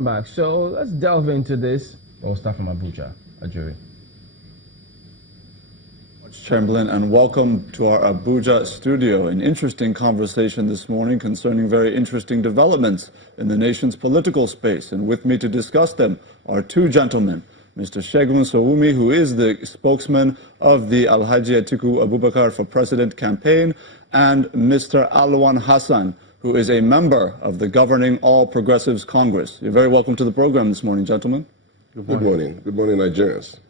Back. So let's delve into this. We'll start from Abuja, Ajuri. Chamberlain, and welcome to our Abuja studio. An interesting conversation this morning concerning very interesting developments in the nation's political space. And with me to discuss them are two gentlemen, Mr. Segun Sowumi, who is the spokesman of the Alhaji Atiku Abubakar for President campaign, and Mr. Alwan Hassan, who is a member of the governing All Progressives Congress. You're very welcome to the program this morning, gentlemen. Good morning. Good morning, Nigerians.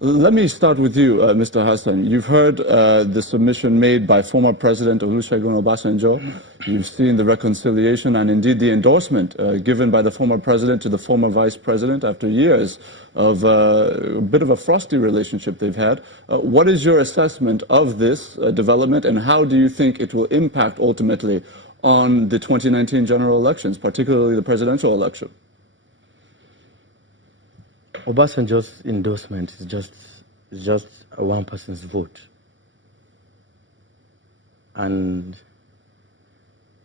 Let me start with you, Mr. Hassan. You've heard the submission made by former President Olusegun Obasanjo. You've seen the reconciliation and indeed the endorsement given by the former president to the former vice president after years of a bit of a frosty relationship they've had. What is your assessment of this development, and how do you think it will impact ultimately on the 2019 general elections, particularly the presidential election? Obasanjo's endorsement is just one person's vote. And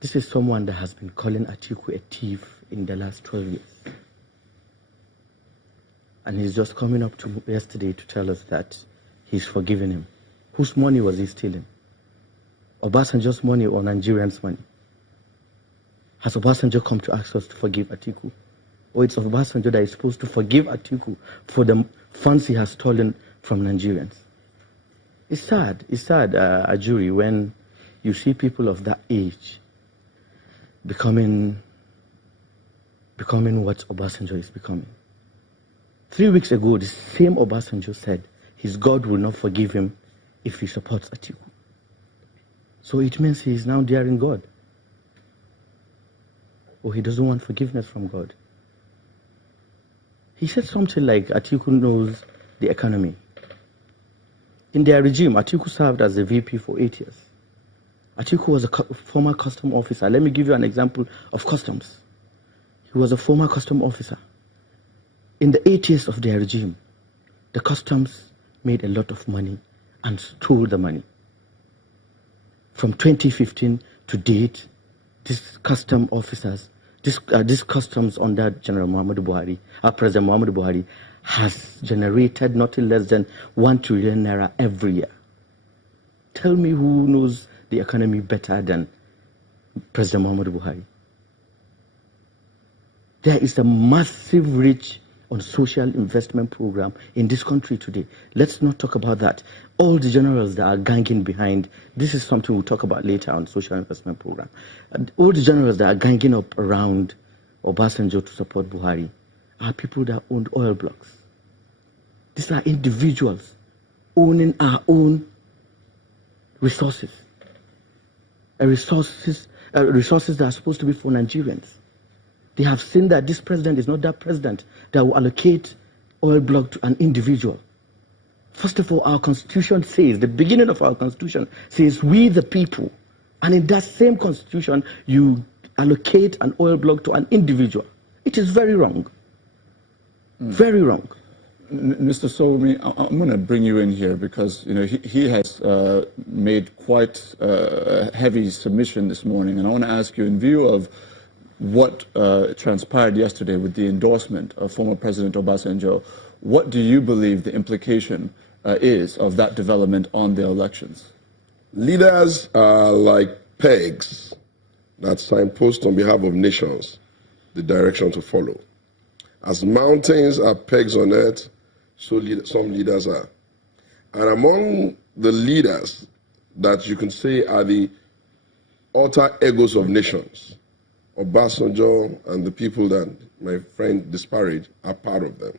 this is someone that has been calling Atiku a thief in the last 12 years. And he's just coming up to yesterday to tell us that he's forgiven him. Whose money was he stealing? Obasanjo's money or Nigerians' money? Has Obasanjo come to ask us to forgive Atiku? Or it's Obasanjo that is supposed to forgive Atiku for the funds he has stolen from Nigerians? It's sad, Ajuri, when you see people of that age becoming what Obasanjo is becoming. 3 weeks ago, the same Obasanjo said his God will not forgive him if he supports Atiku. So it means he is now daring God. Or he doesn't want forgiveness from God. He said something like Atiku knows the economy. In their regime, Atiku served as a VP for 8 years. Atiku was a former custom officer. Let me give you an example of customs. He was a former custom officer. In the 8 years of their regime, the customs made a lot of money and stole the money. From 2015 to date, these custom officers, this customs under General Muhammadu Buhari, President Muhammadu Buhari, has generated nothing less than 1 trillion naira every year. Tell me who knows the economy better than President Muhammadu Buhari. There is a massive reach on social investment program in this country today. Let's not talk about that. All the generals that are ganging behind, this is something we'll talk about later on social investment program. All the generals that are ganging up around Obasanjo to support Buhari are people that owned oil blocks. These are individuals owning our own resources. Resources that are supposed to be for Nigerians. They have seen that this president is not that president that will allocate oil block to an individual. First of all, our constitution says, the beginning of our constitution says, we the people. And in that same constitution, you allocate an oil block to an individual. It is very wrong. Very wrong. Mr. Sowumi, I'm going to bring you in here because he has made quite a heavy submission this morning, and I want to ask you, in view of what transpired yesterday with the endorsement of former President Obasanjo, what do you believe the implication is of that development on the elections? Leaders are like pegs that signpost on behalf of nations the direction to follow. As mountains are pegs on earth, so some leaders are. And among the leaders that you can say are the alter egos of nations, Obasanjo and the people that my friend disparaged are part of them.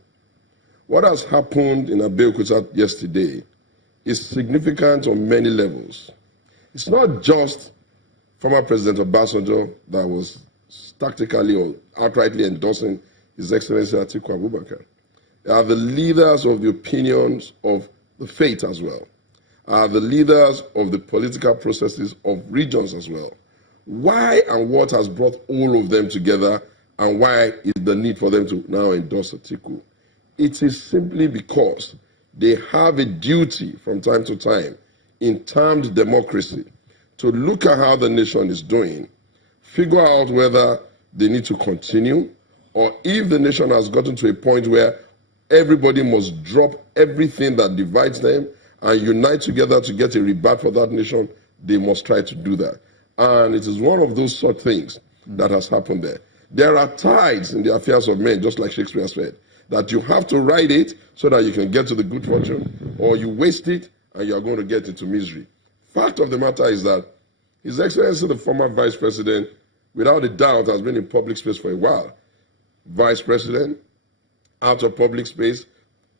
What has happened in Abeokuta yesterday is significant on many levels. It's not just former President Obasanjo that was tactically or outrightly endorsing His Excellency Atiku Abubakar. They are the leaders of the opinions of the faith as well, are the leaders of the political processes of regions as well. Why and what has brought all of them together, and why is the need for them to now endorse Atiku? It is simply because they have a duty from time to time in termed democracy to look at how the nation is doing, figure out whether they need to continue or if the nation has gotten to a point where everybody must drop everything that divides them and unite together to get a rebate for that nation, they must try to do that. And it is one of those sort of things that has happened there. There are tides in the affairs of men, just like Shakespeare said, that you have to ride it so that you can get to the good fortune, or you waste it and you are going to get into misery. Fact of the matter is that His Excellency, the former Vice President, without a doubt, has been in public space for a while. Vice President, out of public space,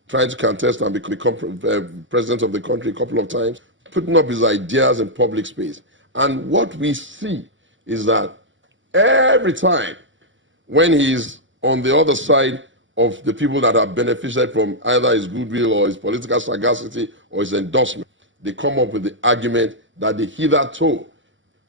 trying to contest and become president of the country a couple of times, putting up his ideas in public space. And what we see is that every time when he's on the other side of the people that are benefited from either his goodwill or his political sagacity or his endorsement, they come up with the argument that they hitherto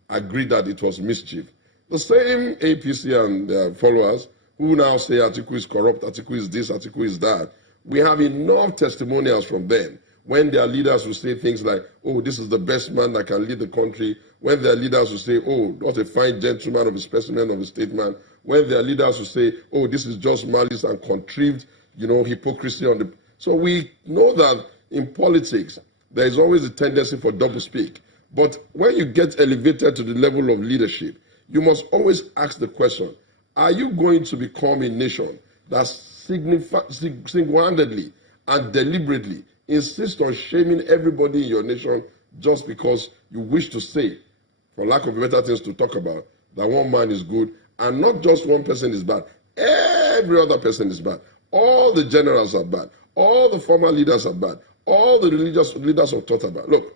agreed that it was mischief. The same APC and their followers who now say Atiku is corrupt, Atiku is this, Atiku is that. We have enough testimonials from them when their leaders will say things like, oh, this is the best man that can lead the country, when their leaders will say, oh, what a fine gentleman of a specimen of a statesman, when their leaders will say, oh, this is just malice and contrived, hypocrisy on the... So we know that in politics, there is always a tendency for doublespeak. But when you get elevated to the level of leadership, you must always ask the question, are you going to become a nation that single-handedly and deliberately insists on shaming everybody in your nation just because you wish to say, for lack of better things to talk about, that one man is good and not just one person is bad. Every other person is bad. All the generals are bad. All the former leaders are bad. All the religious leaders of thought are bad. Look,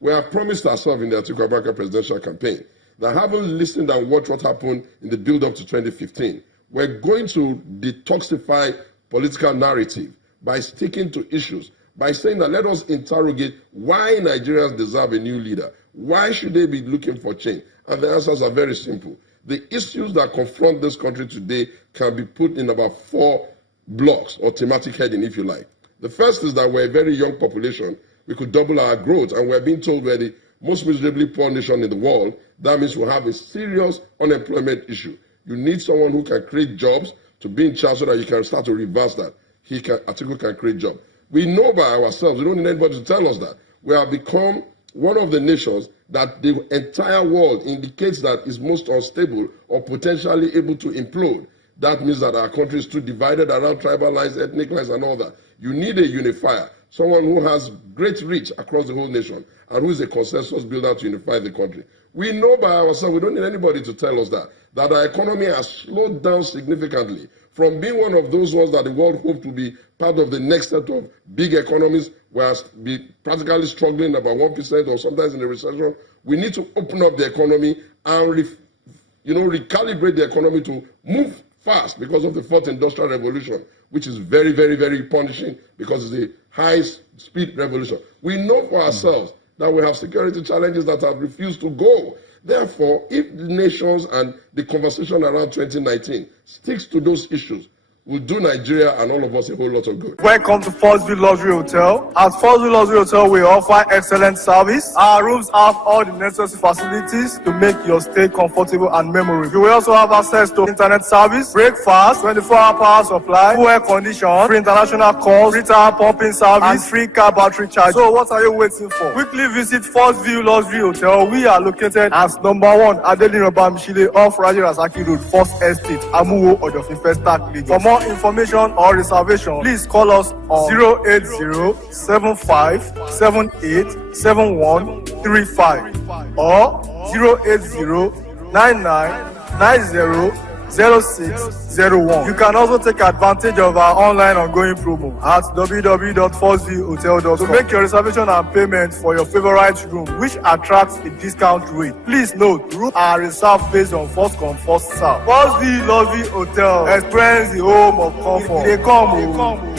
we have promised ourselves in the Atiku Abubakar presidential campaign that having listened and watched what happened in the build-up to 2015, we're going to detoxify political narrative by sticking to issues, by saying that let us interrogate why Nigerians deserve a new leader. Why should they be looking for change? And the answers are very simple. The issues that confront this country today can be put in about 4 blocks or thematic heading, if you like. The first is that we're a very young population. We could double our growth, and we're being told we're the most miserably poor nation in the world. That means we'll have a serious unemployment issue. You need someone who can create jobs to be in charge so that you can start to reverse that. Atiku can create jobs. We know by ourselves, we don't need anybody to tell us that. We have become one of the nations that the entire world indicates that is most unstable or potentially able to implode. That means that our country is too divided around tribal lines, ethnic lines, and all that. You need a unifier, someone who has great reach across the whole nation and who is a consensus builder to unify the country. We know by ourselves, we don't need anybody to tell us that our economy has slowed down significantly from being one of those ones that the world hoped to be part of the next set of big economies, whereas be practically struggling about 1% or sometimes in a recession. We need to open up the economy and recalibrate the economy to move fast because of the 4th industrial revolution, which is very, very, very punishing because it's a high-speed revolution. We know for ourselves that we have security challenges that have refused to go. Therefore, if the nations and the conversation around 2019 sticks to those issues, will do Nigeria and all of us a whole lot of good. Welcome to First View Luxury Hotel. At First View Luxury Hotel, we offer excellent service. Our rooms have all the necessary facilities to make your stay comfortable and memorable. You will also have access to internet service, breakfast, 24-hour power supply, full air condition, free international calls, free tire pumping service, and free car battery charge. So what are you waiting for? Quickly visit First View Luxury Hotel. We are located at number 1 Adeline Obamishile off Raji Rasaki Road, First Estate, Amuwo, Odofin Start, Lagos. For more information or reservation, please call us on 080-7578-7135 or 080-9990-0601. You can also take advantage of our online ongoing promo at www.firstviewhotel.com to make your reservation and payment for your favorite room, which attracts a discount rate. Please note, rooms are reserved based on first come, first serve. First View Luxury Hotel. Experience the home of comfort. They come.